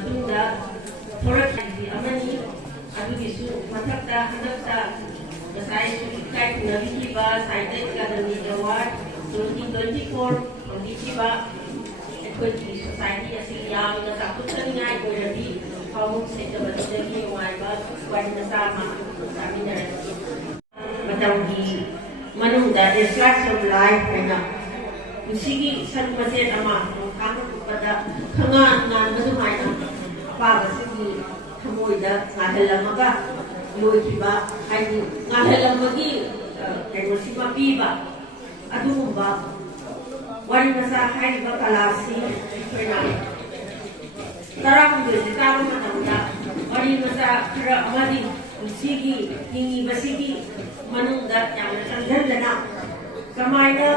matunda thorakki amani adugisu mathakta handakta masai kai kunabiki ba science academy award 2024 ondikiba equity society asi yamna sakuttangai koirabi pamuk sekabadagi waiba wadna sama saminare mataugi manungda is lots of life haina sigi sanpase ama kama pada khanga ngan madu haina pa sigi thamoida ngadalamaga loikiba haini ngadalamagi kaiwasiba piba adumba wari masa haiba kalasi haina taram de taram matamda wari masa khara amadi sigi hingi basigi manungda yamna chandana kamaina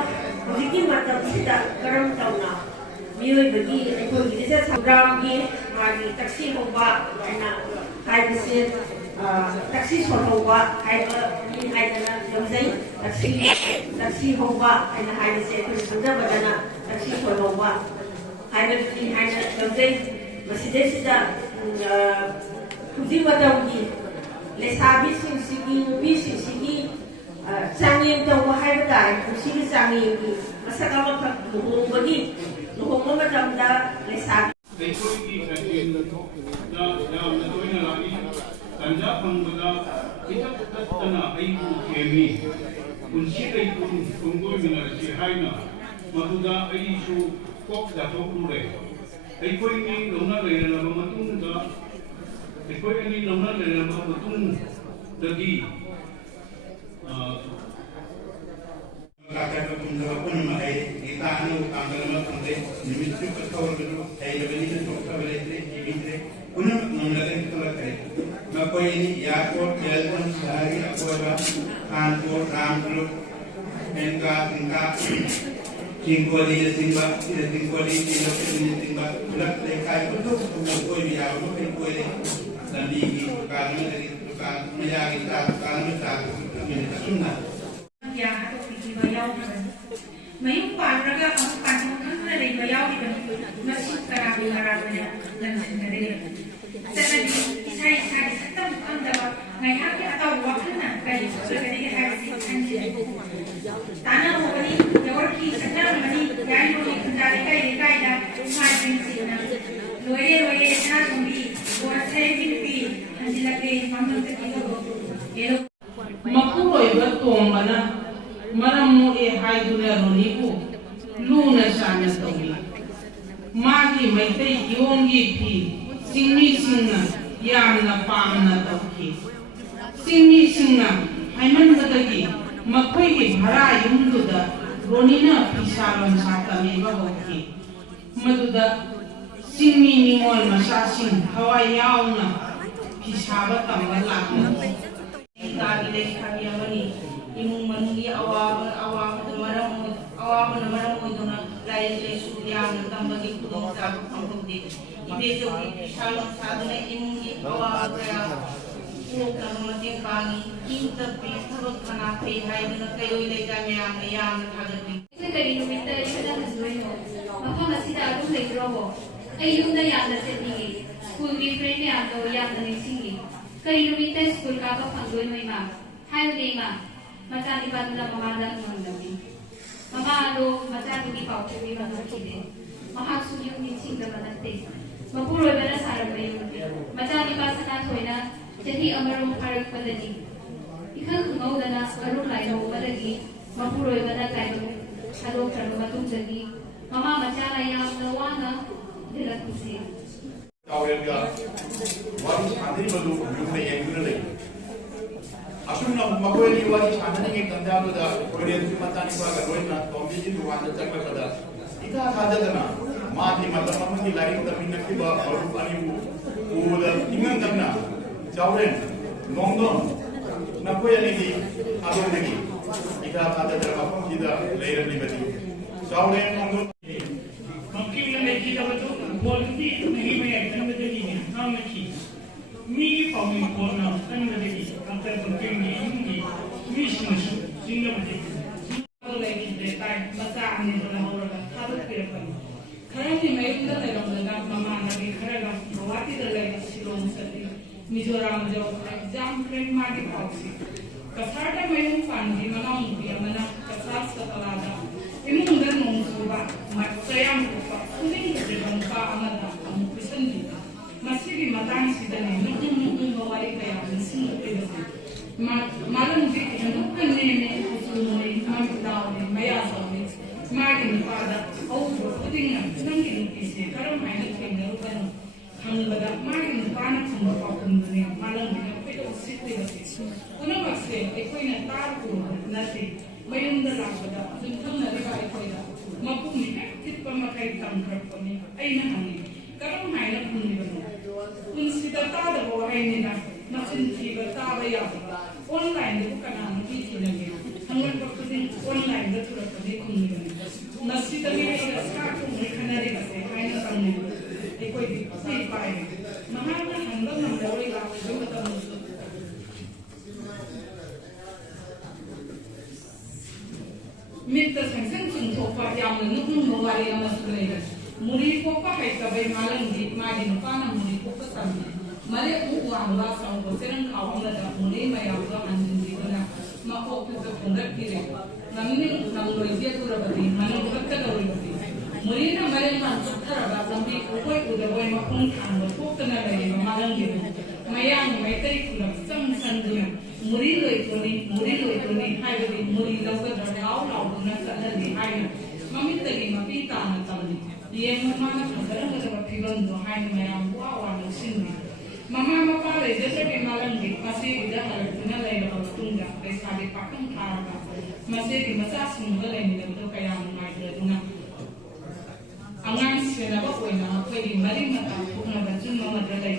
hojiki matam sida karam tauna miyoi bagi ekoi gisa program gi magi taxi hoba aina haibse taxi sotoba haiba ni haidana yomzai taxi hoba aina haibse ekoi sunda badana taxi sotoba haiba ni haina yomzai maside sida hujik matam gi lesabi sigi nubi sigi Sangin tahu wahai betul, kursi sangin ini masa kamu luhung bagi luhung mana jamda lesat. Ekoi ki sangin dah mentoina lagi tanda panggoda kita tanah aiku kemi kursi aiku tunggul minar si haina maduda aisu kok jatuh kure. Ekoi ni lona lena lama matung da ekoi ni lona lena lama matung lagi. Kakak tunggu pun mahai kita anu tanggal makamde nimiti petawar dulu hai lebih itu dokter belajar jiwite punam nomlakan kita lakukan. Maka ini airport jalan sehari aku ada kantor ramlu engkau cingkoli simba cingkoli simba ulat lekai untuk koi biar mungkin koi dan di kalau dari tukang menjaga kita kalau kita sunnah. Yang atau fikir bayau ni, mayung parraga kamu kantor kan ada bayau ni kan, masih kerap diharapnya dan sebenarnya. Jadi saya setemu anda ngayak atau waktu nak kaji sebenarnya harus kanji. Tanah mungkin jauh ki sedang mani dari mungkin kendali kai dah macam sini. Loye sana tumbi, buat saya pilih, nanti lagi mampu terkilo. Makuroi batong mana maramu haiduna roniku luna sana togi magi maitei yongi pi singmi singna yamna pamna togi singmi singna haiman batagi makhoi ki bhara yumduda ronina pisalon sakami bahoki maduda singmi ningol masasing hawai yauna pisaba tamba lakna kami kami amani imung manugi awam maram itu na lain lesu yang tambagi kudung sabu pangkudi ibe jogi salon sadune imung awam kaya puluk na mating pangi kita pisabot manapi hai na kayo ilega yang thagati kari numita yuna hasnoino mafam asida adum legrobo ay yunda yamna setni school ki friend ne ato yamna ningsingi kari numita school ka pa pangdoy mo ima hayo de ima macam iba nila mamada ngondabi mama alo macam ni pau ko iba nakide mahaksu yung ninsing da manate mapuro bana sarabay macam iba sa nathoina jadi amarum parak padani ikhang ngau dana arum lai no padagi mapuro bana kai alo karo matung jadi mama macam ayam nawana dilakusi Tawarga wali sandri balu yumne yengure Asumna makweli wali sandri ke tanda pada Korean Matani baga roina tombi ji duwan chakla pada ika khadana mati matam mani lari tamin ki ba baru ani ula ingan tanna chawren nongdon nakweli di adon degi ika khadana mapam kida leiran ni bati chawren nongdon Makin lagi dapat tu quality नहीं में एकदम बदली है नाम की मी pound कोना kan बदली अंतर बंकिंग की मी सिंग बदली तो lagi detai masa ani dalam orang kata kira kan kerana ni mai kita dalam dalam mama lagi kerana bawa चली मिजोराम जो एग्जाम फ्रेंड मागी पाउसी कसारदा मयूं पांडी मनाउ मुबिया मना कसार सतलादा इमुंदा नोंसुबा मत्सयाम को कुनिंग जिबंपा अमदा अमुपिसंदी मसीगी मतांग सिदने नुकुन बवारी कया निसिंग पेदसे मालम जी नुकुन ने उसुने ममदावने मयासने मागी निपादा औ पुदिंग नंगी निसे करम माइना केंगरो बनो हंगबदा मागी निपाना खंबा पाकुंदने मालम जी पेदो सिपेदसे पुनमसे एकोइना तारकु नते मयुंदा लाबदा जुंथंना रिबा एकोइदा मपुम हे तिप्पा मkai तंगरपनी अइना हंगी करम माइना खुंदिबनो उनसिदा तादा बवाइनिना मसिन थीबा ताबा याबा ऑनलाइन दे कना नबी थिनगे हंगन पकुदिन ऑनलाइन दे तुरपदे खुंदिबनो नसिदा मे एगा साकु मुखनारे बसे हाइना तंगने एकोइ सी पाए महाना हंगम नंदोई ला जोता मुसु मित्त संगसन सुंथोपा यामन नुकुन मोवारी अमसुलेगा मुरी पोपा हाइतबै मालंगी मागी नुपाना मुरी पोपा तंगे मले उवांगा संगो सेरंग खावंगदा मुरी मयावगा अंजिंदिगना मको पुत पुंगक्तिरे नमनि नंगोइजे तुरबदी मनो बक्कदौरिबदी मुरी न मले मान सुथरबा लंबी उकोय उदबोय मकुन थांगो पोकना लेगा मालंगी मयांग मैतै कुलम संसंदिया मुरी लोइतोनी हाइबदी मुरी लवगदा लाव लावना चलली हाइना ममितगी मपी ताना तमनी ये ममाना खबरंगदा फिगंदो हाइना मयाम वावाना सिंगी ममा मपा लेजसबी मालंगी मसेगिदा हरतुना लेगा तुंगा लेसाबी पाकम थारगा मसेगी मचा सिंगा लेनिदो कया माइदुना angang senaba koina koini mari mata puna bajun mama dalai